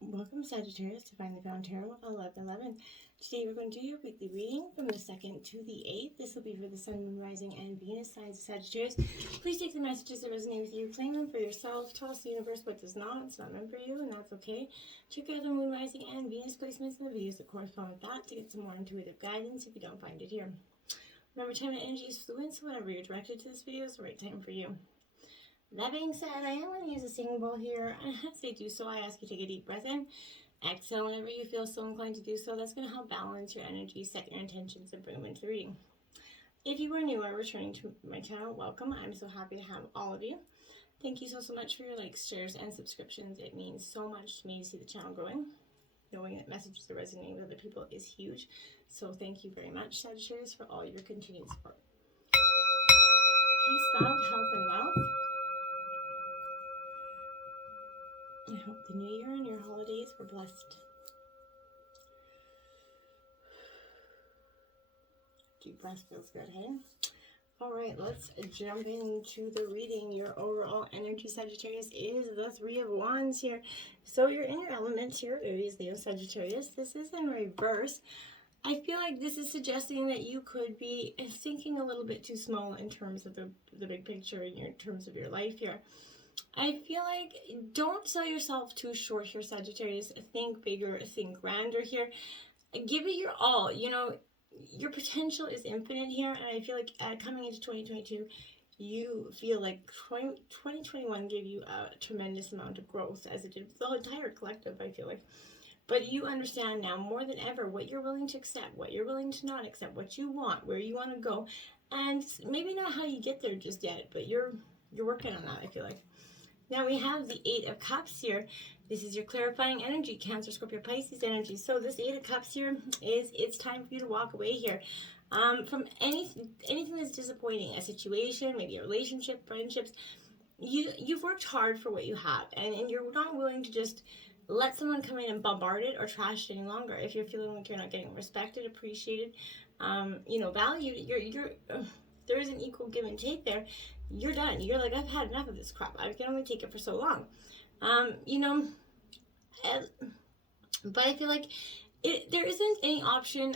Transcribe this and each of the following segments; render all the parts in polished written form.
Welcome, Sagittarius, to Finally Found Tarot 1111. Today we're going to do your weekly reading from the 2nd to the 8th. This will be for the Sun, Moon, Rising, and Venus signs of Sagittarius. Please take the messages that resonate with you, claim them for yourself, toss the universe what does not. It's not meant for you, and that's okay. Check out the Moon, Rising, and Venus placements in the videos that correspond with that to get some more intuitive guidance if you don't find it here. Remember, time and energy is fluid, so whenever you're directed to this video is the right time for you. That being said, I am going to use a singing bowl here. As I do so, I ask you to take a deep breath in. Exhale whenever you feel so inclined to do so. That's going to help balance your energy, set your intentions, and bring them into the reading. If you are new or returning to my channel, welcome. I'm so happy to have all of you. Thank you so much for your likes, shares, and subscriptions. It means so much to me to see the channel growing. Knowing that messages are resonating with other people is huge. So thank you very much, Sagittarius, for all your continued support. Peace, love, health, and wealth. I hope the new year and your holidays were blessed. Deep breath feels good, hey? All right, let's jump into the reading. Your overall energy, Sagittarius, is the Three of Wands here. So you're in your element here, Aries, Leo, Sagittarius. This is in reverse. I feel like this is suggesting that you could be thinking a little bit too small in terms of the big picture in terms of your life here. I feel like don't sell yourself too short here, Sagittarius. Think bigger, think grander here. Give it your all. You know, your potential is infinite here. And I feel like coming into 2022, you feel like 2021 gave you a tremendous amount of growth, as it did the entire collective, I feel like. But you understand now more than ever what you're willing to accept, what you're willing to not accept, what you want, where you want to go. And maybe not how you get there just yet, but you're working on that, I feel like. Now we have the Eight of Cups here. This is your clarifying energy, Cancer, Scorpio, Pisces energy. So this Eight of Cups here is, it's time for you to walk away here from anything that's disappointing, a situation, maybe a relationship, friendships. You've worked hard for what you have, and you're not willing to just let someone come in and bombard it or trash it any longer. If you're feeling like you're not getting respected, appreciated, valued, there is an equal give and take there. You're done. You're like, I've had enough of this crap. I can only take it for so long. But I feel like there isn't any option,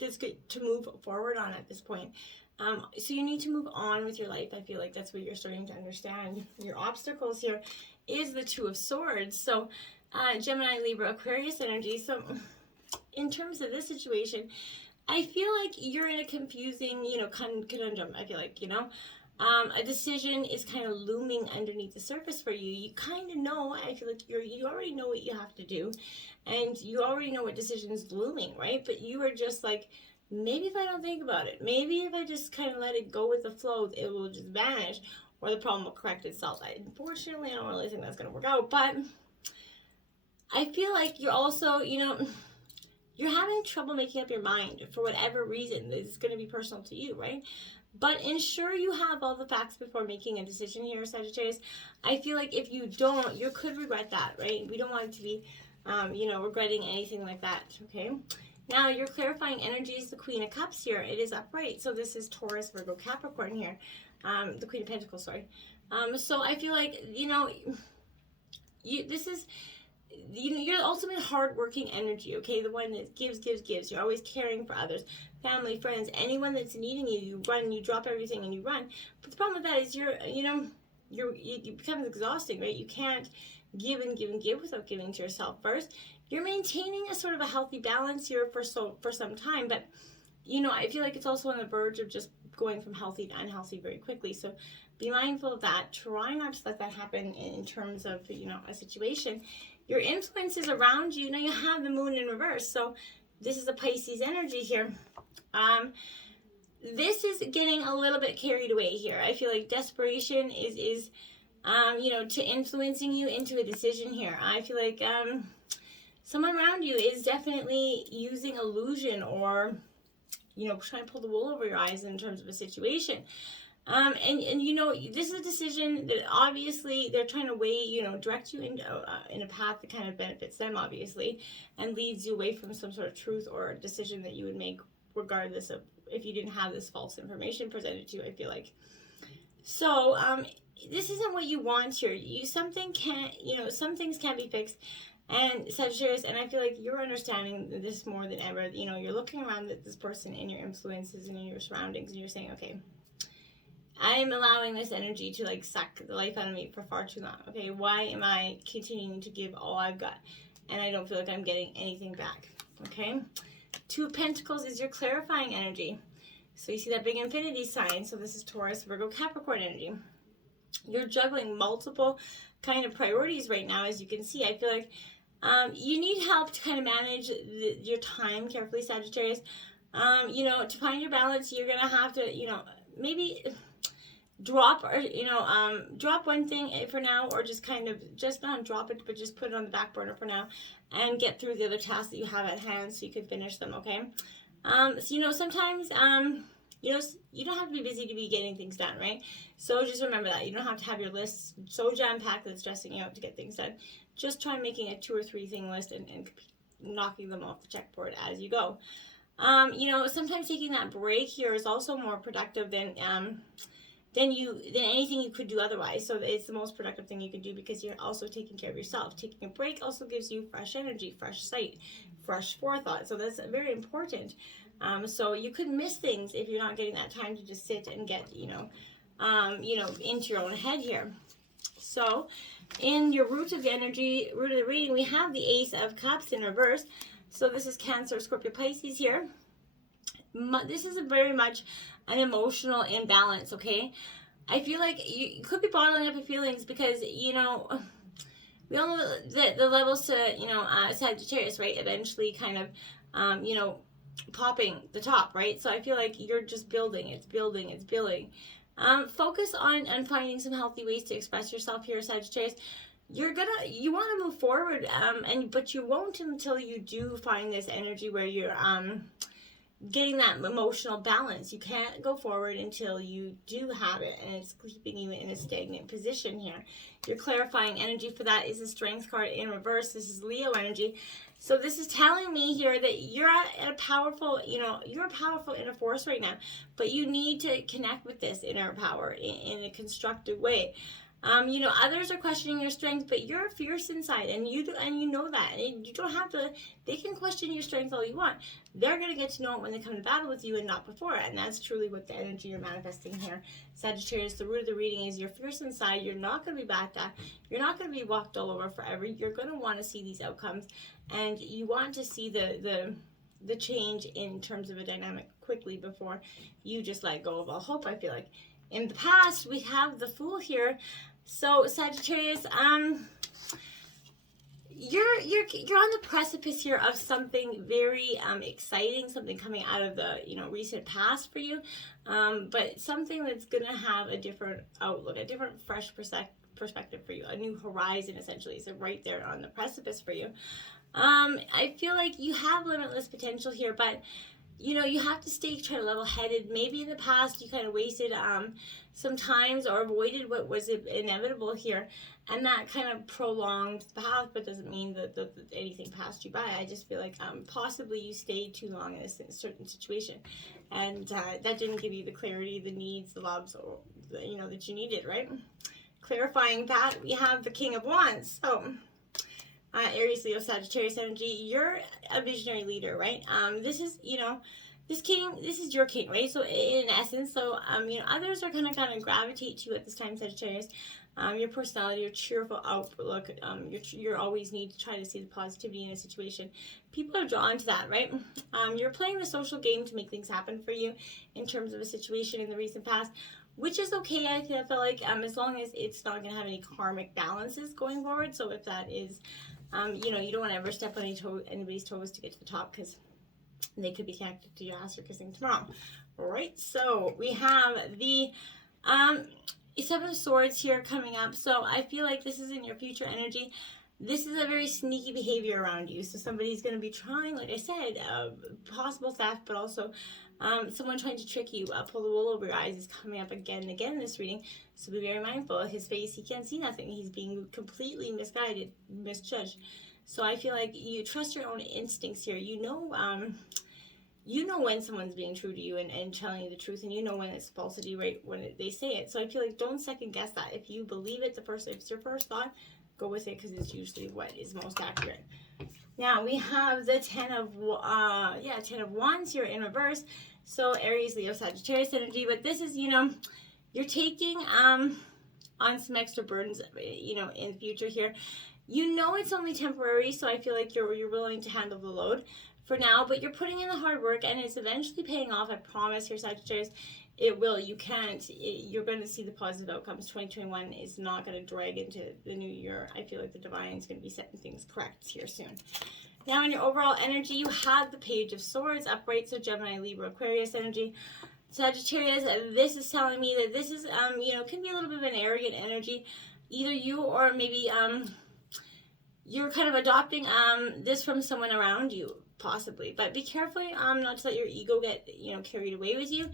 that's good to move forward on at this point. So you need to move on with your life. I feel like that's what you're starting to understand. Your obstacles here is the Two of Swords. So Gemini, Libra, Aquarius energy. So in terms of this situation, I feel like you're in a confusing, conundrum. I feel like, a decision is kind of looming underneath the surface for you. You kind of know, I feel like you already know what you have to do, and you already know what decision is looming, right? But you are just like, maybe if I don't think about it, maybe if I just kind of let it go with the flow, it will just vanish, or the problem will correct itself. Unfortunately, I don't really think that's going to work out, but I feel like you're also, you're having trouble making up your mind for whatever reason. This is going to be personal to you, right? But ensure you have all the facts before making a decision here, Sagittarius. I feel like if you don't, you could regret that, right? We don't want it to be, regretting anything like that, okay? Now, your clarifying energy is the Queen of Cups here. It is upright. So this is Taurus, Virgo, Capricorn here. The Queen of Pentacles, sorry. So I feel like, this is... you're the ultimate hardworking energy, okay? The one that gives. You're always caring for others, family, friends, anyone that's needing you. You run, you drop everything, and you run. But the problem with that is it becomes exhausting, right? You can't give and give and give without giving to yourself first. You're maintaining a sort of a healthy balance here for some time, but I feel like it's also on the verge of just going from healthy to unhealthy very quickly. So be mindful of that. Try not to let that happen in terms of a situation. Your influences around you, you have the moon in reverse. So this is a Pisces energy here. This is getting a little bit carried away here. I feel like desperation is to influencing you into a decision here. I feel like someone around you is definitely using illusion or, trying to pull the wool over your eyes in terms of a situation. This is a decision that obviously they're trying to weigh, direct you in a path that kind of benefits them, obviously, and leads you away from some sort of truth or decision that you would make regardless of if you didn't have this false information presented to you, I feel like. So, this isn't what you want here. Some things can be fixed. And Sagittarius, and I feel like you're understanding this more than ever. You're looking around at this person and your influences and in your surroundings, and you're saying, okay, I'm allowing this energy to like suck the life out of me for far too long. Okay, why am I continuing to give all I've got and I don't feel like I'm getting anything back? Okay, Two of Pentacles is your clarifying energy. So you see that big infinity sign. So this is Taurus, Virgo, Capricorn energy. You're juggling multiple kind of priorities right now, as you can see. I feel like you need help to kind of manage your time carefully, Sagittarius. To find your balance, you're gonna have to, maybe drop one thing for now, or just not drop it, but just put it on the back burner for now and get through the other tasks that you have at hand so you can finish them. Okay. Sometimes you don't have to be busy to be getting things done, right? So just remember that you don't have to have your list so jam-packed that it's stressing you out to get things done. Just try making a 2 or 3 thing list and knocking them off the checkboard as you go. Sometimes taking that break here is also more productive than anything you could do otherwise. So it's the most productive thing you can do because you're also taking care of yourself. Taking a break also gives you fresh energy, fresh sight, fresh forethought. So that's very important. So you could miss things if you're not getting that time to just sit and get, into your own head here. So in your root of the reading, we have the Ace of Cups in reverse. So this is Cancer, Scorpio, Pisces here. This is very much an emotional imbalance, okay? I feel like you could be bottling up your feelings because, we all know that the levels to, Sagittarius, right, eventually kind of, popping the top, right? So I feel like you're just building. It's building. Focus on finding some healthy ways to express yourself here, Sagittarius. You want to move forward, but you won't until you do find this energy where you're getting that emotional balance. You can't go forward until you do have it, and it's keeping you in a stagnant position here. Your clarifying energy for that is the Strength card in reverse. This is Leo energy. So this is telling me here that you're at a powerful, you're a powerful inner force right now, but you need to connect with this inner power in a constructive way. Others are questioning your strength, but you're fierce inside, and you know that. And you don't have to. They can question your strength all you want. They're gonna get to know it when they come to battle with you, and not before. And that's truly what the energy you're manifesting here, Sagittarius. The root of the reading is you're fierce inside. You're not gonna be backed at. You're not gonna be walked all over forever. You're gonna want to see these outcomes, and you want to see the change in terms of a dynamic quickly before you just let go of all hope. I feel like in the past we have the Fool here. So Sagittarius, you're on the precipice here of something very exciting, something coming out of the recent past for you, but something that's gonna have a different outlook, a different fresh perspective for you, a new horizon essentially. So right there on the precipice for you. I feel like you have limitless potential here, but you have to stay kind of level-headed. Maybe in the past you kind of wasted some times or avoided what was inevitable here, and that kind of prolonged the path, but doesn't mean that anything passed you by. I just feel like possibly you stayed too long in a certain situation, and that didn't give you the clarity, the needs, the loves, or that you needed, right? Clarifying that, we have the King of Wands. So Aries, Leo, Sagittarius energy, you're a visionary leader, right? This is, this is your king, right? So in essence, others are kind of gravitate to you at this time, Sagittarius. Your personality, your cheerful outlook, you always need to try to see the positivity in a situation. People are drawn to that, right? You're playing the social game to make things happen for you in terms of a situation in the recent past, which is okay. I feel like as long as it's not going to have any karmic balances going forward. So if that is, you don't want to ever step on anybody's toes to get to the top, because they could be connected to your ass or kissing tomorrow. All right, so we have the Seven of Swords here coming up. So I feel like this is in your future energy. This is a very sneaky behavior around you. So somebody's going to be trying, like I said, possible theft, but also someone trying to trick you. Pull the wool over your eyes is coming up again and again in this reading. So be very mindful. His face, he can't see nothing. He's being completely misguided, misjudged. So I feel like you trust your own instincts here. you know when someone's being true to you and telling you the truth, and you know when it's falsity right when they say it. So I feel like don't second guess that. If you believe it, if it's your first thought, go with it, because it's usually what is most accurate. Now we have the 10 of Wands here in reverse. So Aries, Leo, Sagittarius energy, but this is, you're taking on some extra burdens, in the future here. It's only temporary, so I feel like you're willing to handle the load for now, but you're putting in the hard work, and it's eventually paying off. I promise here, Sagittarius. It will. You're going to see the positive outcomes. 2021 is not going to drag into the new year. I feel like the divine is going to be setting things correct here soon. Now, in your overall energy, you have the Page of Swords upright, so Gemini, Libra, Aquarius energy. Sagittarius, this is telling me that this is, can be a little bit of an arrogant energy. Either you or maybe you're kind of adopting this from someone around you, possibly. But be careful not to let your ego get, carried away with you.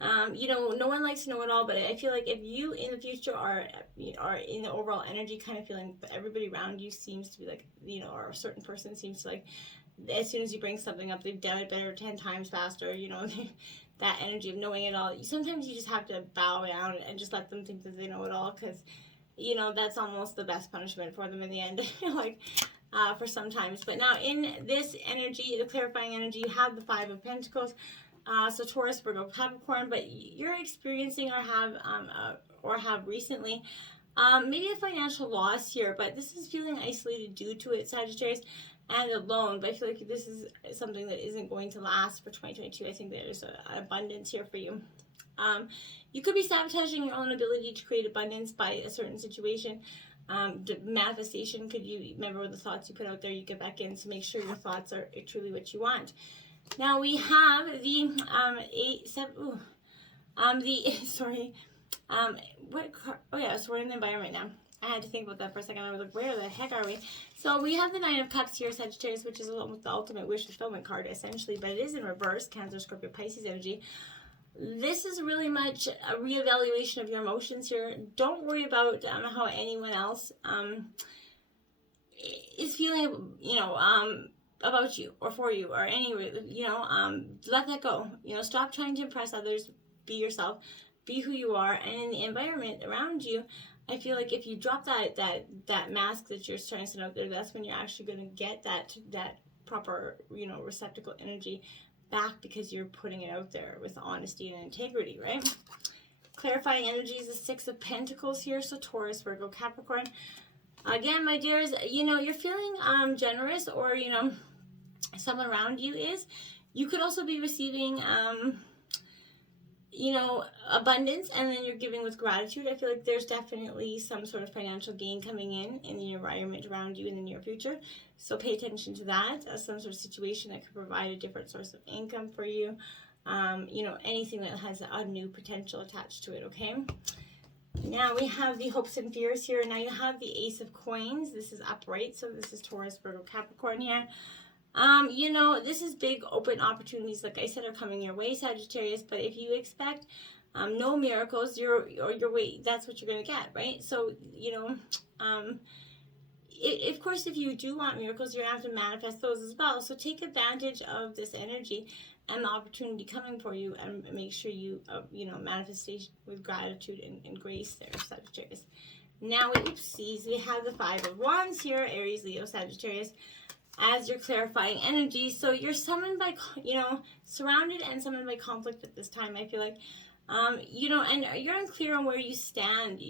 No one likes to know it all, but I feel like if you in the future are in the overall energy kind of feeling that everybody around you seems to be like, or a certain person seems to like, as soon as you bring something up, they've done it better 10 times faster, that energy of knowing it all. Sometimes you just have to bow down and just let them think that they know it all, because, that's almost the best punishment for them in the end, for sometimes. But now in this energy, the clarifying energy, you have the 5 of Pentacles. So Taurus, Virgo, Capricorn, but you're experiencing or have recently maybe a financial loss here, but this is feeling isolated due to it, Sagittarius, and alone. But I feel like this is something that isn't going to last for 2022. I think there's an abundance here for you. You could be sabotaging your own ability to create abundance by a certain situation. Manifestation, could you remember the thoughts you put out there, you get back in, so make sure your thoughts are truly what you want. Now we have the so we're in the environment now. I had to think about that for a second. I was like, where the heck are we? So we have the 9 of Cups here, Sagittarius, which is almost the ultimate wish fulfillment card, essentially, but it is in reverse, Cancer, Scorpio, Pisces energy. This is really much a reevaluation of your emotions here. Don't worry about how anyone else is feeling, about you or for you or any, let that go. Stop trying to impress others. Be yourself. Be who you are. And in the environment around you, I feel like if you drop that mask that you're trying to send out there, that's when you're actually going to get that proper, receptacle energy back, because you're putting it out there with honesty and integrity, right? Clarifying energy is the 6 of Pentacles here, so Taurus, Virgo, Capricorn. Again, my dears, you're feeling generous, or, someone around you is. You could also be receiving, abundance, and then you're giving with gratitude. I feel like there's definitely some sort of financial gain coming in the environment around you in the near future. So pay attention to that as some sort of situation that could provide a different source of income for you. Anything that has a new potential attached to it, okay? Now we have the hopes and fears here. Now you have the Ace of Coins. This is upright, so this is Taurus, Virgo, Capricorn here. This is big open opportunities, like I said, are coming your way, Sagittarius. But if you expect no miracles, your way, that's what you're going to get, right? So, of course, if you do want miracles, you're going to have to manifest those as well. So take advantage of this energy and the opportunity coming for you, and make sure you, manifestation with gratitude and grace there, Sagittarius. Now, we have the 5 of Wands here, Aries, Leo, Sagittarius, as your clarifying energy. So you're summoned by, surrounded and summoned by conflict at this time, I feel like. And you're unclear on where you stand,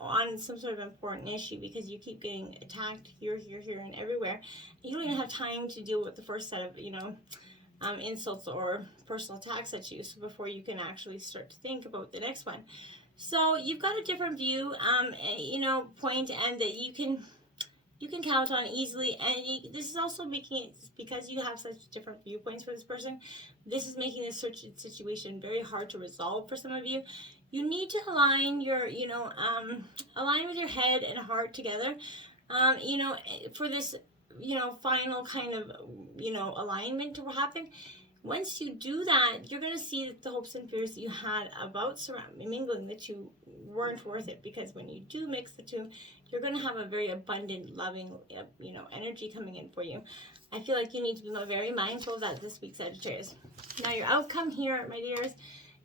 on some sort of important issue, because you keep getting attacked here, and everywhere. You don't even have time to deal with the first set of, insults or personal attacks at you, so before you can actually start to think about the next one. So you've got a different view, point, and that you can count on easily. And this is also making it, because you have such different viewpoints for this person, this is making this situation very hard to resolve for some of you. You need to align your, align with your head and heart together, for this, final kind of, alignment to happen. Once you do that, you're going to see that the hopes and fears that you had about mingling the two weren't worth it, because when you do mix the two, you're going to have a very abundant, loving, energy coming in for you. I feel like you need to be very mindful of that this week, Sagittarius. Now, your outcome here, my dears,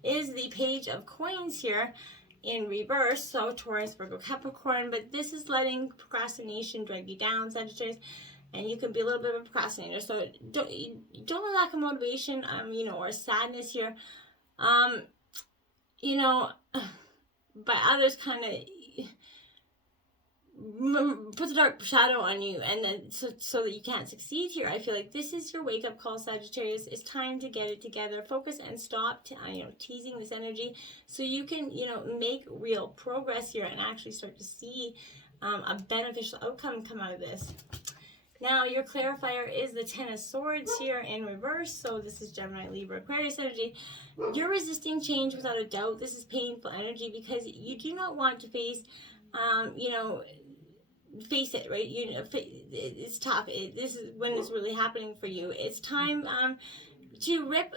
is the Page of Coins here in reverse. So Taurus, Virgo, Capricorn, but this is letting procrastination drag you down, Sagittarius, and you can be a little bit of a procrastinator. So don't lack of motivation, or sadness here, but others kind of put the dark shadow on you, and then so that you can't succeed here. I feel like this is your wake-up call, Sagittarius. It's time to get it together, focus, and stop teasing this energy, so you can make real progress here and actually start to see a beneficial outcome come out of this. Now, your clarifier is the Ten of Swords here in reverse. So this is Gemini, Libra, Aquarius energy. You're resisting change without a doubt. This is painful energy because you do not want to face it, right? It's tough. This is when it's really happening for you. It's time to rip,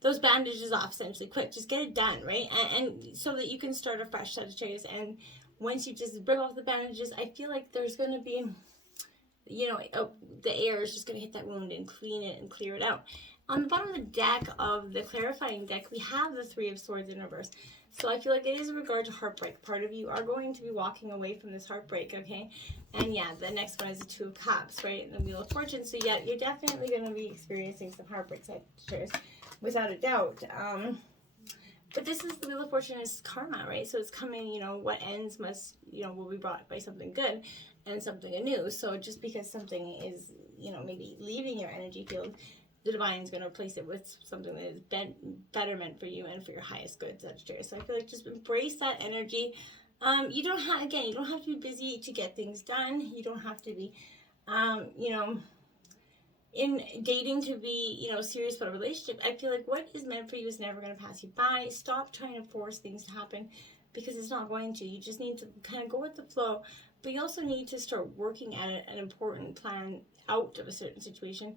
those bandages off, essentially. Quick, just get it done, right? And so that you can start afresh, Sagittarius. And once you just rip off the bandages, I feel like there's going to be, the air is just going to hit that wound and clean it and clear it out. On the bottom of the deck of the clarifying deck, we have the Three of Swords in reverse. So I feel like it is in regard to heartbreak. Part of you are going to be walking away from this heartbreak, okay? And yeah, the next one is the Two of Cups, right? And the Wheel of Fortune. So yeah, you're definitely going to be experiencing some heartbreak, Sagittarius, without a doubt. But this is the Wheel of Fortune is karma, right? So it's coming, what ends must, will be brought by something good and something anew. So just because something is, maybe leaving your energy field, the divine is going to replace it with something that is better meant for you and for your highest good, Sagittarius. So I feel like just embrace that energy. You don't have to be busy to get things done. You don't have to be, in dating to be, serious about a relationship. I feel like what is meant for you is never going to pass you by. Stop trying to force things to happen because it's not going to. You just need to kind of go with the flow, but you also need to start working at an important plan out of a certain situation.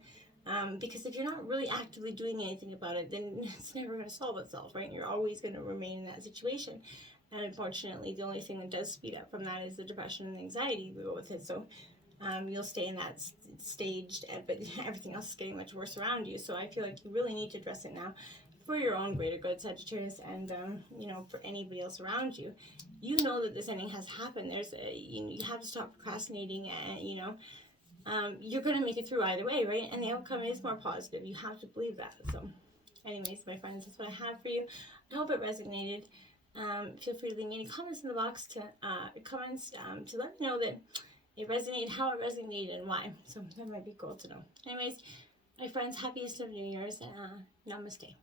Because if you're not really actively doing anything about it, then it's never going to solve itself, right? You're always going to remain in that situation. And unfortunately, the only thing that does speed up from that is the depression and the anxiety we go with it. So you'll stay in that stage, but everything else is getting much worse around you. So I feel like you really need to address it now for your own greater good, Sagittarius, and for anybody else around you. You know that this ending has happened. You have to stop procrastinating, and you're going to make it through either way, right? And the outcome is more positive. You have to believe that. So anyways, my friends, that's what I have for you. I hope it resonated. Feel free to leave me any comments in the box to let me know that it resonated, how it resonated, and why. So that might be cool to know. Anyways, my friends, happiest of New Year's, and namaste.